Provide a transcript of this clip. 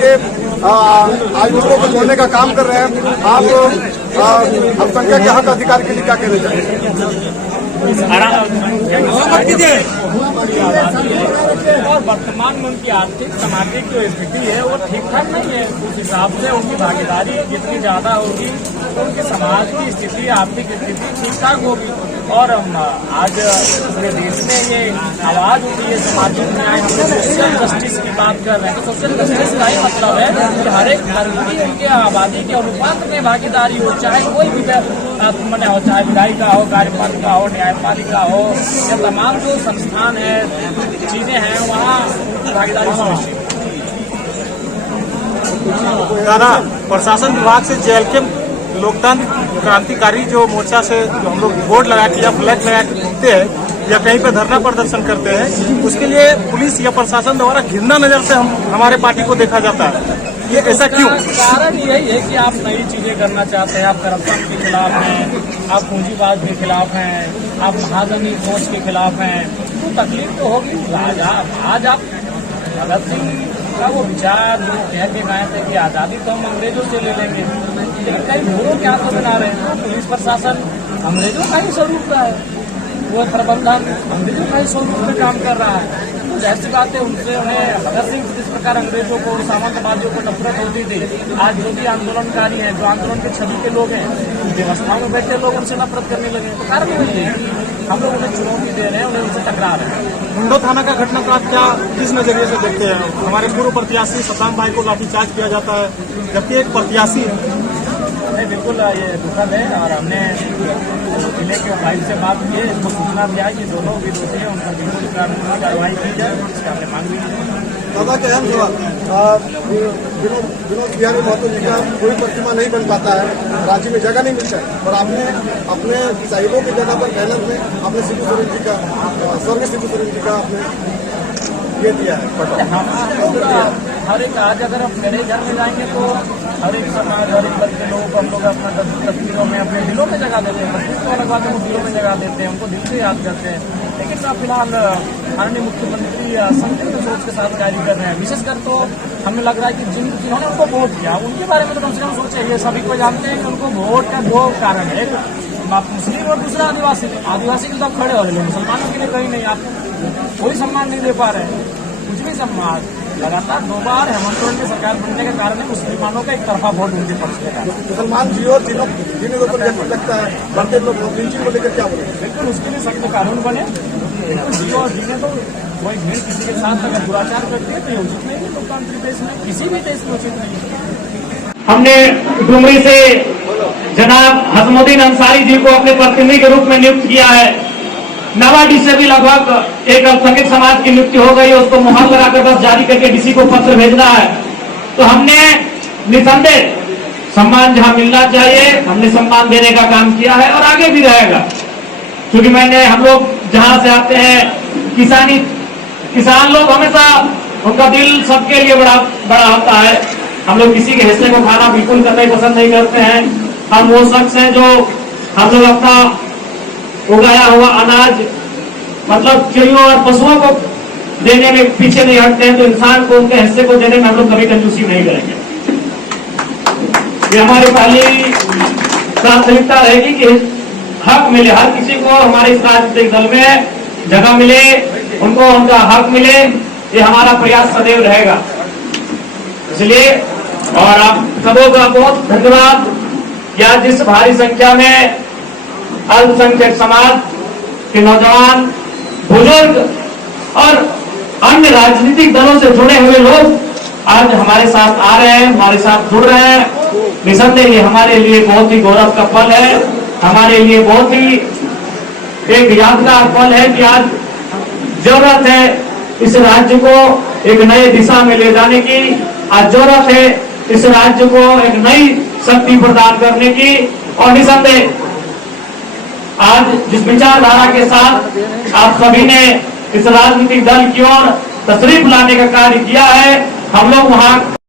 के आज लोगों को जोड़ने का काम कर रहे हैं। आप अल्पसंख्यक के हक अधिकार के लिए क्या कहना चाहेंगे? और वर्तमान में उनकी आर्थिक सामाजिक जो स्थिति है वो ठीक ठाक नहीं है। उस हिसाब से उनकी भागीदारी जितनी ज्यादा होगी तो उनके समाज की स्थिति, आर्थिक स्थिति ठीक ठाक होगी। और आज पूरे देश में ये आवाज उठी है सामाजिक न्याय, सोशल जस्टिस की बात कर रहे हैं। तो सोशल जस्टिस का ही मतलब है कि हर एक वर्ग की उनके आबादी के अनुपात में भागीदारी हो, चाहे कोई भी मैंने हो, चाहे विधायिका हो, कार्यपालिका हो, न्यायपालिका हो, या तमाम जो संस्थान है, चीजें हैं, वहाँ भागीदारी सुनिश्चित। दादा, प्रशासन विभाग से जेल के लोकतंत्र क्रांतिकारी जो मोर्चा से जो हम लोग बोर्ड लगा के या फ्लैग लगा के घूमते हैं या कहीं पे धरना प्रदर्शन करते हैं, उसके लिए पुलिस या प्रशासन द्वारा घृणा नजर से हमारे पार्टी को देखा जाता है। ये ऐसा क्यों? कारण यही है कि आप नई चीजें करना चाहते हैं, आप करप्शन के खिलाफ हैं, आप पूंजीवाद के खिलाफ हैं, आप महाजनी सोच के खिलाफ हैं, तो तकलीफ तो होगी। आज आप भगत सिंह का वो विचार जो कह के गए थे कि आजादी तो हम अंग्रेजों से ले लेंगे, लेकिन कई लोगों क्या तो बना रहे हैं। तो पुलिस प्रशासन अंग्रेजों का ही स्वरूप का है, वो प्रबंधन अंग्रेजों का ही स्वरूप में काम कर रहा है। तो जाहिर सी बात है उनसे उन्हें भगत सिंह जिस प्रकार अंग्रेजों को, सामंतवादियों को नफरत होती थी, आज जो भी आंदोलनकारी हैं, जो आंदोलन के छवि के लोग हैं, व्यवस्थाओं में बैठे लोग उनसे नफरत करने लगे। तो कारण यही है कि हम लोग उन्हें चुनौती दे रहे हैं, उन्हें उनसे टकरा रहे हैं। मुंडो थाना का घटना का क्या किस नजरिए से देखते हैं? हमारे पूर्व प्रत्याशी सताम भाई को लाठीचार्ज किया जाता है, जबकि एक प्रत्याशी नहीं, बिल्कुल ये दुखद है। और हमने जिले के उपायुक्त से बात की है, इसको सूचना दिया है कि दोनों भी दोषी हैं, उनका बिल्कुल कानूनी कार्रवाई की जाए, इसकी हमने मांग भी की। दादा के अहम सवाल, विनोद बिहारी महतो जी का कोई प्रतिमा नहीं बन पाता है, राज्य में जगह नहीं मिलता है, और आपने अपने शहीदों की जगह पर बैनर में अपने शिबू सोरेन जी का, स्वर्गीय शिबू सोरेन जी का आपने ये दिया है। हर एक आज अगर हम मेरे घर में जाएंगे तो हर एक समाज, हर एक वर्ग के लोगों को हम लोग अपना तस्वीरों में, अपने दिलों में जगह देते हैं। तस्वीर को अलग बात है, वो दिलों में जगह देते हैं, उनको दिल से याद करते हैं। लेकिन फिलहाल माननीय मुख्यमंत्री संकीर्ण सोच के साथ कार्य कर रहे हैं। विशेषकर तो हमें लग रहा है कि जिन्होंने उनको वोट दिया उनके बारे में तो कम से कम सोचे। ये सभी को जानते हैं कि उनको वोट का दो कारण है, एक मुस्लिम और दूसरा आदिवासी। आदिवासी के साथ खड़े हो रहे, मुसलमानों के लिए कहीं नहीं, आप कोई सम्मान नहीं दे पा रहे हैं, कुछ भी सम्मान। लगातार 2 बार हेमंत सोरेन की सरकार बनने के कारण मुसलमानों का एक तरफा वोट उनके पक्ष में है। मुसलमान जी और जिन्हें ऊपर लगता है बढ़ते लोग लिंचिंग को लेकर क्या बोले? बिल्कुल उसके लिए सख्त कानून बने। बिल्कुल जियो और जीने तो कोई भीड़ किसी के साथ अगर दुराचार करती है तो ये उचित नहीं है। लोकतांत्रिक देश में, किसी भी देश में उचित नहीं है। हमने डुमरी से जनाब हसमुद्दीन अंसारी जी को अपने प्रतिनिधि के रूप में नियुक्त किया है। नवाडी से भी लगभग एक अल्पसंख्यक समाज की नियुक्ति हो गई है, उसको मुहर लगाकर बस जारी करके डीसी को पत्र भेजना है। तो हमने निसंदेह सम्मान जहां मिलना चाहिए हमने सम्मान देने का काम किया है और आगे भी रहेगा। क्योंकि हम लोग जहां से आते हैं किसान लोग हमेशा उनका दिल सबके लिए बड़ा होता है। हम लोग किसी के हिस्से को खाना बिल्कुल कतई पसंद नहीं करते हैं। हम वो शख्स हैं जो हम लोग अपना उगाया हुआ अनाज मतलब चिड़ियों और पशुओं को देने में पीछे नहीं हटते हैं। तो इंसान को उनके हिस्से को देने में हम लोग कभी कंजूसी नहीं करेंगे। ये हमारी पहली प्राथमिकता रहेगी कि हक मिले हर किसी को, हमारे इस राजनीतिक दल में जगह मिले, उनको उनका हक मिले, ये हमारा प्रयास सदैव रहेगा। इसलिए और आप सबों का बहुत धन्यवाद कि आज जिस भारी संख्या में अल्पसंख्यक समाज के नौजवान, बुजुर्ग और अन्य राजनीतिक दलों से जुड़े हुए लोग आज हमारे साथ आ रहे हैं, हमारे साथ जुड़ रहे हैं। निसंदेह ये हमारे लिए बहुत ही गौरव का पल है, हमारे लिए बहुत ही एक यादगार पल है कि आज जरूरत है इस राज्य को एक नए दिशा में ले जाने की। आज जरूरत है इस राज्य को एक नई शक्ति प्रदान करने की। और निसंदेह आज जिस विचारधारा के साथ आप सभी ने इस राजनीतिक दल की ओर तशरीफ लाने का कार्य किया है, हम लोग वहां